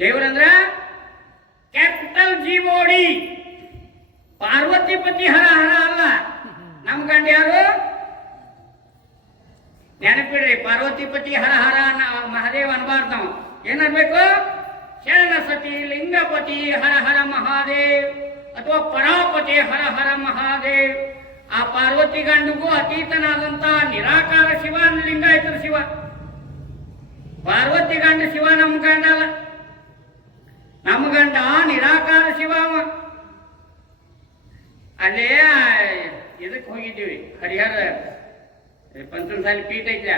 ದೇವರಂದ್ರ capital G-O-D. ಪಾರ್ವತಿಪತಿ ಹರ ಹರ ಅಲ್ಲ. ನಮ್ ಗಂಡ ಯಾರು ನೆನಪಿಡ್ರಿ, ಪಾರ್ವತಿಪತಿ ಹರ ಹರ ಮಹಾದೇವ್ ಅನ್ಬಾರ್ದು ನಾವು. ಏನನ್ಬೇಕು? ಶರಣ ಸತಿ ಲಿಂಗಪತಿ ಹರ ಹರ ಮಹಾದೇವ್ ಅಥವಾ ಪರಾಪತಿ ಹರ ಹರ ಮಹಾದೇವ್. ಆ ಪಾರ್ವತಿ ಗಂಡಿಗೂ ಅತೀತನಾದಂತ ನಿರಾಕಾರ ಶಿವ, ಲಿಂಗಾಯತರ ಶಿವ. ಪಾರ್ವತಿ ಗಂಡ ಶಿವ, ನಮ್ಮ ಗಂಡ ಅಲ್ಲ. ನಮ್ಮ ಗಂಡ ನಿರಾಕಾರ ಶಿವ. ಅಲ್ಲೇ ಇದಕ್ಕೆ ಹೋಗಿದ್ದೀವಿ, ಹರಿಹರ ಪಂಚಮಸಾಲಿ ಪೀಠ ಐತ್ಲ,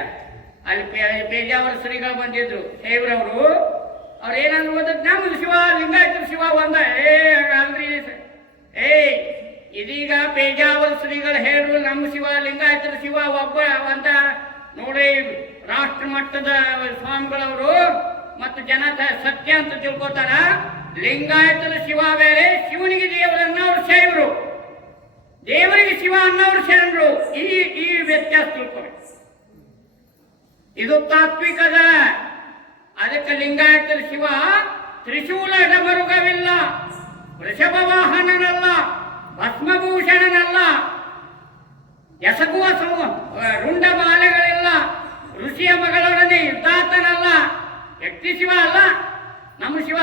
ಅಲ್ಲಿ ಪೇಜಾವರ ಶ್ರೀಗಳು ಬಂದಿದ್ರು ಸಾಹೇಬ್ರವರು. ಅವ್ರು ಏನಂದ್ರು ಓದಕ್, ನಮ್ದು ಶಿವ ಲಿಂಗಾಯತರ ಶಿವ ಒಂದ. ಅಲ್ರಿ ಇದೀಗ ಪೇಜಾವರ ಶ್ರೀಗಳು ಹೇಳ್ರು ನಮ್ಮ ಶಿವ ಲಿಂಗಾಯತರ ಶಿವ ಒಬ್ಬ ಅಂತ ನೋಡಿ. ರಾಷ್ಟ್ರ ಮಟ್ಟದ ಸ್ವಾಮಿಗಳವರು ಮತ್ತು ಜನ ಸತ್ಯ ಅಂತ ತಿಳ್ಕೊತಾರ. ಲಿಂಗಾಯತರ ಶಿವ ಬೇರೆ, ಶಿವನಿಗೆ ದೇವರನ್ನ ಅವ್ರು ಶೈವರು, ದೇವರಿಗೆ ಶಿವ ಅನ್ನೋರು ಶರಣರು. ಈ ವ್ಯತ್ಯಾಸ ತಿಳ್ಕೊಬೇಕು. ಇದು ತಾತ್ವಿಕದ. ಅದಕ್ಕೆ ಲಿಂಗಾಯತರ ಶಿವ ತ್ರಿಶೂಲ ಡಮರುಗವಿಲ್ಲ, ವೃಷಭ ವಾಹನನಲ್ಲ, ಭಸ್ಮಭೂಷಣನಲ್ಲ, ಎಸಗುವ ರುಂಡ ಮಾಲೆಗಳಿಲ್ಲ, ಋಷಿಯ ಮಗಳೊಡನೆ ಯುದ್ಧಾತನಲ್ಲ, ವ್ಯಕ್ತಿ ಶಿವ ಅಲ್ಲ. ನಮ್ಮ ಶಿವ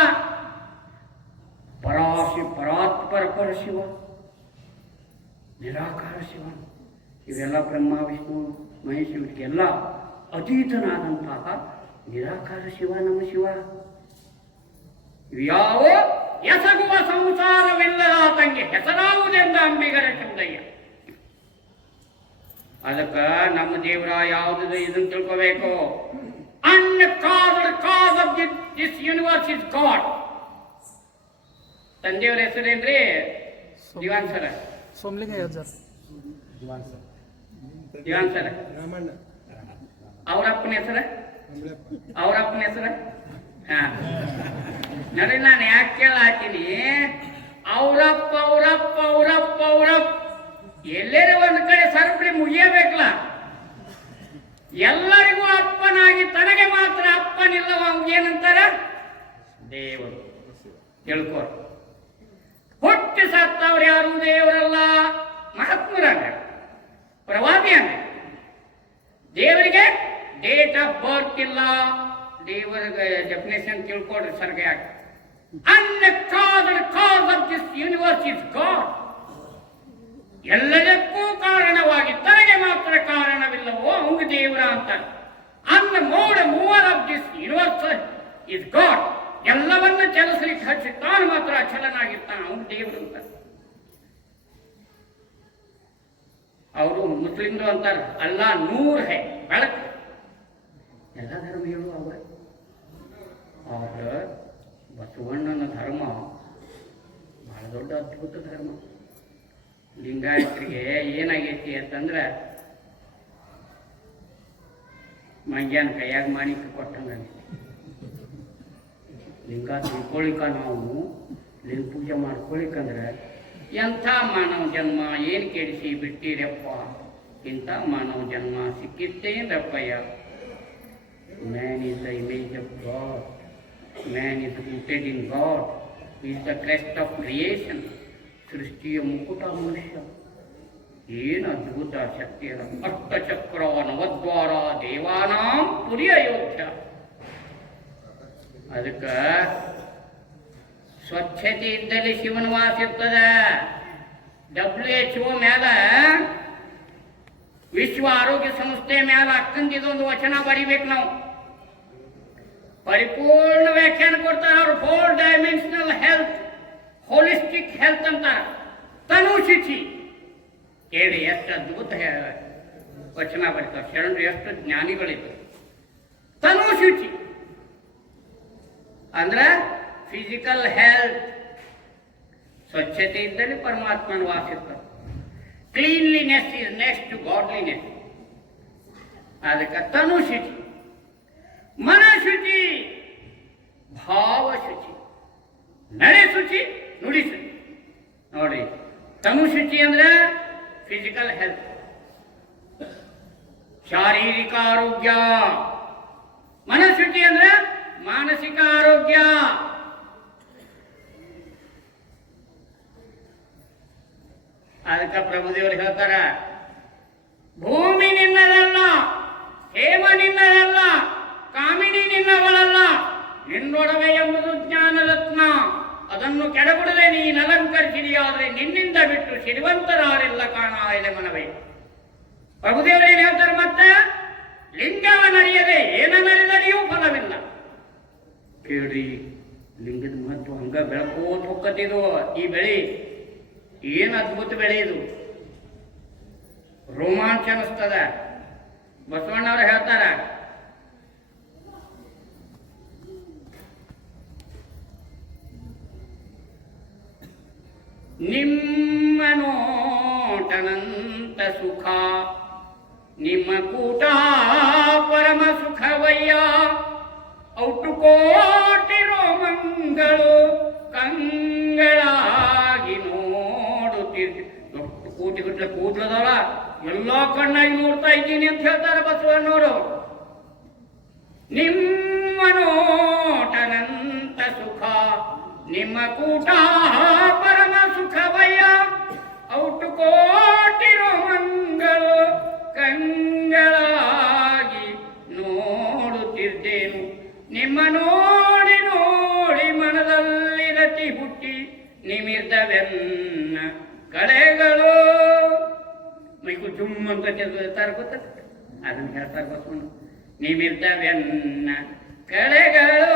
ಪರಾತ್ಪರ ಶಿವ, ನಿರಾಕಾರ ಶಿವ. ಇವೆಲ್ಲ ಬ್ರಹ್ಮ ವಿಷ್ಣು ಮಹೇಶ್ ಇವರಿಗೆಲ್ಲ ಅತೀತನಾದಂತಹ ನಿರಾಕಾರ ಶಿವ ನಮ್ಮ ಶಿವ. ಯಾವ ಎಸಗುವ ಸಂಸಾರವಿಲ್ಲದ ತಂಗೆ ಹೆಸರಾವುದೆಂದ ಅಂಬಿಗರ ಚೌದಯ್ಯ. ಅದಕ್ಕ ನಮ್ಮ ದೇವರ ಯಾವ್ದು ಇದನ್ನು ತಿಳ್ಕೋಬೇಕು. Cause of this universe is god. ತಂದೆಯವರ ಹೆಸರೇನ್ರಿ? ದಿವಾನ್ ಸರ. ಸೋಮಲಿಂಗ ದಿವಾನ್ ಸರ. ಅವರಪ್ಪನ ಹೆಸರ? ಅವರಪ್ಪನ ಹೆಸರ? ಹಾ ನೋಡಿ, ನಾನು ಯಾಕೆ ಕೇಳಾತೀನಿ, ಅವರಪ್ಪ ಅವರಪ್ಪ ಅವರಪ್ಪ ಅವರಪ್ಪ ಎಲ್ಲರೂ ಒಂದು ಕಡೆ ಸರಪಳಿ ಮುಗಿಯಬೇಕಲ್ಲ. ಎಲ್ಲರಿಗೂ ಅಪ್ಪನಾಗಿ ತನಗೆ ಮಾತ್ರ ಅಪ್ಪನಿಲ್ಲವ ಏನಂತಾರ? ದೇವರು. ತಿಳ್ಕೋ. ಹುಟ್ಟಿ ಸತ್ತವ್ರು ಯಾರು ದೇವರಲ್ಲ, ಮಹಾತ್ಮರಾಗ ಪ್ರವಾದಿ ಅಂಗ. ದೇವರಿಗೆ ಡೇಟ್ ಆಫ್ ಬರ್ತ್ ಇಲ್ಲ. ದೇವರಿಗೆ ಡೆಫಿನೇಷನ್ ತಿಳ್ಕೊಡ್ರಿ ಸರ್ಗ. ಯಾಕೆ cause of this universe is god. ಎಲ್ಲದಕ್ಕೂ ಕಾರಣವಾಗಿ ತನಗೆ ಮಾತ್ರ ಕಾರಣವಿಲ್ಲವೋ ಅವಂಗ ದೇವರ ಅಂತ. Mover of this universe is god. ಎಲ್ಲವನ್ನ ಚಲಿಸ್ಲಿಕ್ಕೆ ಹಚ್ಚಿ ತಾನು ಮಾತ್ರ ಅಚಲನಾಗಿರ್ತಾನೆ, ಅವನು ದೇವರು ಅಂತ. ಅವರು ಮುಸ್ಲಿಮ್ರು ಅಂತಾರ, ಅಲ್ಲಾ ನೂರ್ ಹೈ, ಬೆಳಕು. ಎಲ್ಲ ಧರ್ಮ ಹೇಳುವ ಆದ್ರೆ ಬಸವಣ್ಣನ ಧರ್ಮ ಬಹಳ ದೊಡ್ಡ ಅದ್ಭುತ ಧರ್ಮ. ಲಿಂಗಾಯತರಿಗೆ ಏನಾಗೈತಿ ಅಂತಂದ್ರೆ, ಮಂಗ್ಯಾನ ಕೈಯಾಗ ಮಾಣಿಕ ಕೊಟ್ಟಂಗ. ಲಿಂಗ ತಿಳ್ಕೊಳಿಕ ನಾವು ಲಿಂಗ ಪೂಜೆ ಮಾಡ್ಕೊಳಿಕಂದ್ರೆ ಎಂಥ ಮಾನವ ಜನ್ಮ ಏನು ಕೆಡಿಸಿ ಬಿಟ್ಟಿರಪ್ಪ, ಇಂಥ ಮಾನವ ಜನ್ಮ ಸಿಕ್ಕಿತ್ತೇನಪ್ಪಯ್ಯ. Man is the image of god, man is rooted in god, is the crest of creation. ಸೃಷ್ಟಿಯ ಮುಕುಟ ಮನುಷ್ಯ. ಏನು ಅದ್ಭುತ ಶಕ್ತಿ ಅದ. ಅಷ್ಟಚಕ್ರ ನವದ್ವಾರ ದೇವಾನಾಂ ಪುರಿ ಅಯೋಧ್ಯ. ಅದಕ್ಕ ಸ್ವಚ್ಛತೆ ಇದ್ದಲ್ಲಿ ಶಿವನ ವಾಸ ಇರ್ತದ. WHO ಮ್ಯಾಲ, ವಿಶ್ವ ಆರೋಗ್ಯ ಸಂಸ್ಥೆ ಮ್ಯಾಲ ಅಕ್ಕಂದಿದೊಂದು ವಚನ ಬರಿಬೇಕು ನಾವು. ಪರಿಪೂರ್ಣ ವ್ಯಾಖ್ಯಾನ ಕೊಡ್ತಾರೆ ಅವರು. 4 ಡೈಮೆನ್ಷನಲ್ ಹೆಲ್ತ್, ಹೋಲಿಸ್ಟಿಕ್ ಹೆಲ್ತ್ ಅಂತ. ತನು ಶುಚಿ ಕೇಳಿ ಎಷ್ಟು ಅದ್ಭುತ ವಚನ ಬರೀತಾರೆ ಶರಣರು, ಎಷ್ಟು ಜ್ಞಾನಿಗಳಿದ್ರು. ತನು ಶುಚಿ ಅಂದ್ರೆ ಫಿಸಿಕಲ್ ಹೆಲ್ತ್, ಸ್ವಚ್ಛತೆ ಇದ್ದಲ್ಲಿ ಪರಮಾತ್ಮನ ವಾಸ ಇರ್ತಾರೆ. Cleanliness is next to godliness. ಅದಕ್ಕೆ ತನು ಶುಚಿ. ಮನ ಶುಚಿ, ಭಾವ ಶುಚಿ, ನಡೆ ಶುಚಿ, ನುಡಿ ಶುಚಿ. ನೋಡಿ, ತನು ಶುಚಿ ಅಂದ್ರೆ ಫಿಸಿಕಲ್ ಹೆಲ್ತ್, ಶಾರೀರಿಕ ಆರೋಗ್ಯ. ಮನಶುಚಿ ಅಂದ್ರೆ ಮಾನಸಿಕ ಆರೋಗ್ಯ. ಅದಕ್ಕೆ ಪ್ರಭುದೇವರು ಹೇಳ್ತಾರ, ಭೂಮಿ ನಿನ್ನದಲ್ಲ, ಹೇಮ ನಿನ್ನದಲ್ಲ, ಕಾಮಿನಿ ನಿನ್ನವಳಲ್ಲ, ನಿನ್ನೊಡವೆ ಎಂಬುದು ಜ್ಞಾನರತ್ನ. ಅದನ್ನು ಕೆಡಬಿಡದೆ ನೀನು ಅಲಂಕರಿಸಿದೆಯಾದರೆ ನಿನ್ನಿಂದ ಬಿಟ್ಟು ಸಿರಿವಂತರಾರೆಲ್ಲ ಕಾಣ ಎಲೆ ಮನವೇ. ಪ್ರಭುದೇವರು ಏನ್ ಹೇಳ್ತಾರೆ ಮತ್ತೆ, ಲಿಂಗವನರಿಯದೆ ಏನನರಿದರಿಯೂ ಫಲವಿಲ್ಲ. ಕೇಳ್ರಿ, ಲಿಂಗದ ಮಹತ್ವ ಹಂಗ ಬೆಳಕೋತ್ ಹೊಕ್ಕತ್ತಿದು. ಈ ಬೆಳೆ ಏನು ಅದ್ಭುತ ಬೆಳೆ ಇದು, ರೋಮಾಂಚ ಅನಿಸ್ತದ. ಬಸವಣ್ಣವ್ರು ಹೇಳ್ತಾರ, ನಿಮ್ಮ ನೋಟನಂತ ಸುಖ, ನಿಮ್ಮ ಕೂಟ ಪರಮ ಸುಖವಯ್ಯ. ಔಟು ಕೋಟಿ ರೋಮಂಗಳು ಕಂಗಳಾಗಿ ನೋಡುತ್ತೀರಿ. ಎಷ್ಟು ಕೋಟಿ ಗಟ್ಟಲೆ ಕೂದಲದವಳ ಎಲ್ಲ ಕಣ್ಣಾಗಿ ನೋಡ್ತಾ ಇದ್ದೀನಿ ಅಂತ ಹೇಳ್ತಾರೆ ಬಸವಣ್ಣವರು. ನಿಮ್ಮ ನೋಟನಂತ ಸುಖ, ನಿಮ್ಮ ಕೂಟ ಪರಮ ಸುಖವಯ್ಯ. ಔಟು ಕೋಟಿ ರೋಮಂಗಳು ಕಂಗಳಾಗಿ ನೋಡುತ್ತಿದ್ದೇನು. ನಿಮ್ಮ ನೋಡಿ ನೋಡಿ ಮನದಲ್ಲಿ ರತಿ ಹುಟ್ಟಿ ನಿಮಿರ್ದವೆನ್ನ ಕಳೆಗಳು. ಮೈಕು ಜುಮ್ ಅಂತ ಹೇಳ್ತಾರೆ ಗೊತ್ತ, ಅದನ್ನ ಹೇಳ್ತಾರೆ ಬಸವಣ್ಣ. ನಿಮಿರ್ದವೆನ್ನ ಕಳೆಗಳು,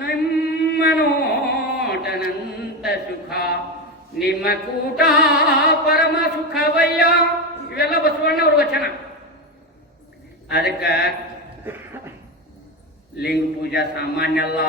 ನಿಮ್ಮ ನೋಟನಂತ ಸುಖ, ನಿಮ್ಮ ಕೂಟ ಪರಮ ಸುಖವಯ್ಯ. ಇವೆಲ್ಲ ಬಸವಣ್ಣವ್ರ ವಚನ. ಅದಕ್ಕೆ ಲಿಂಗ ಪೂಜಾ ಸಾಮಾನ್ಯ ಅಲ್ಲ.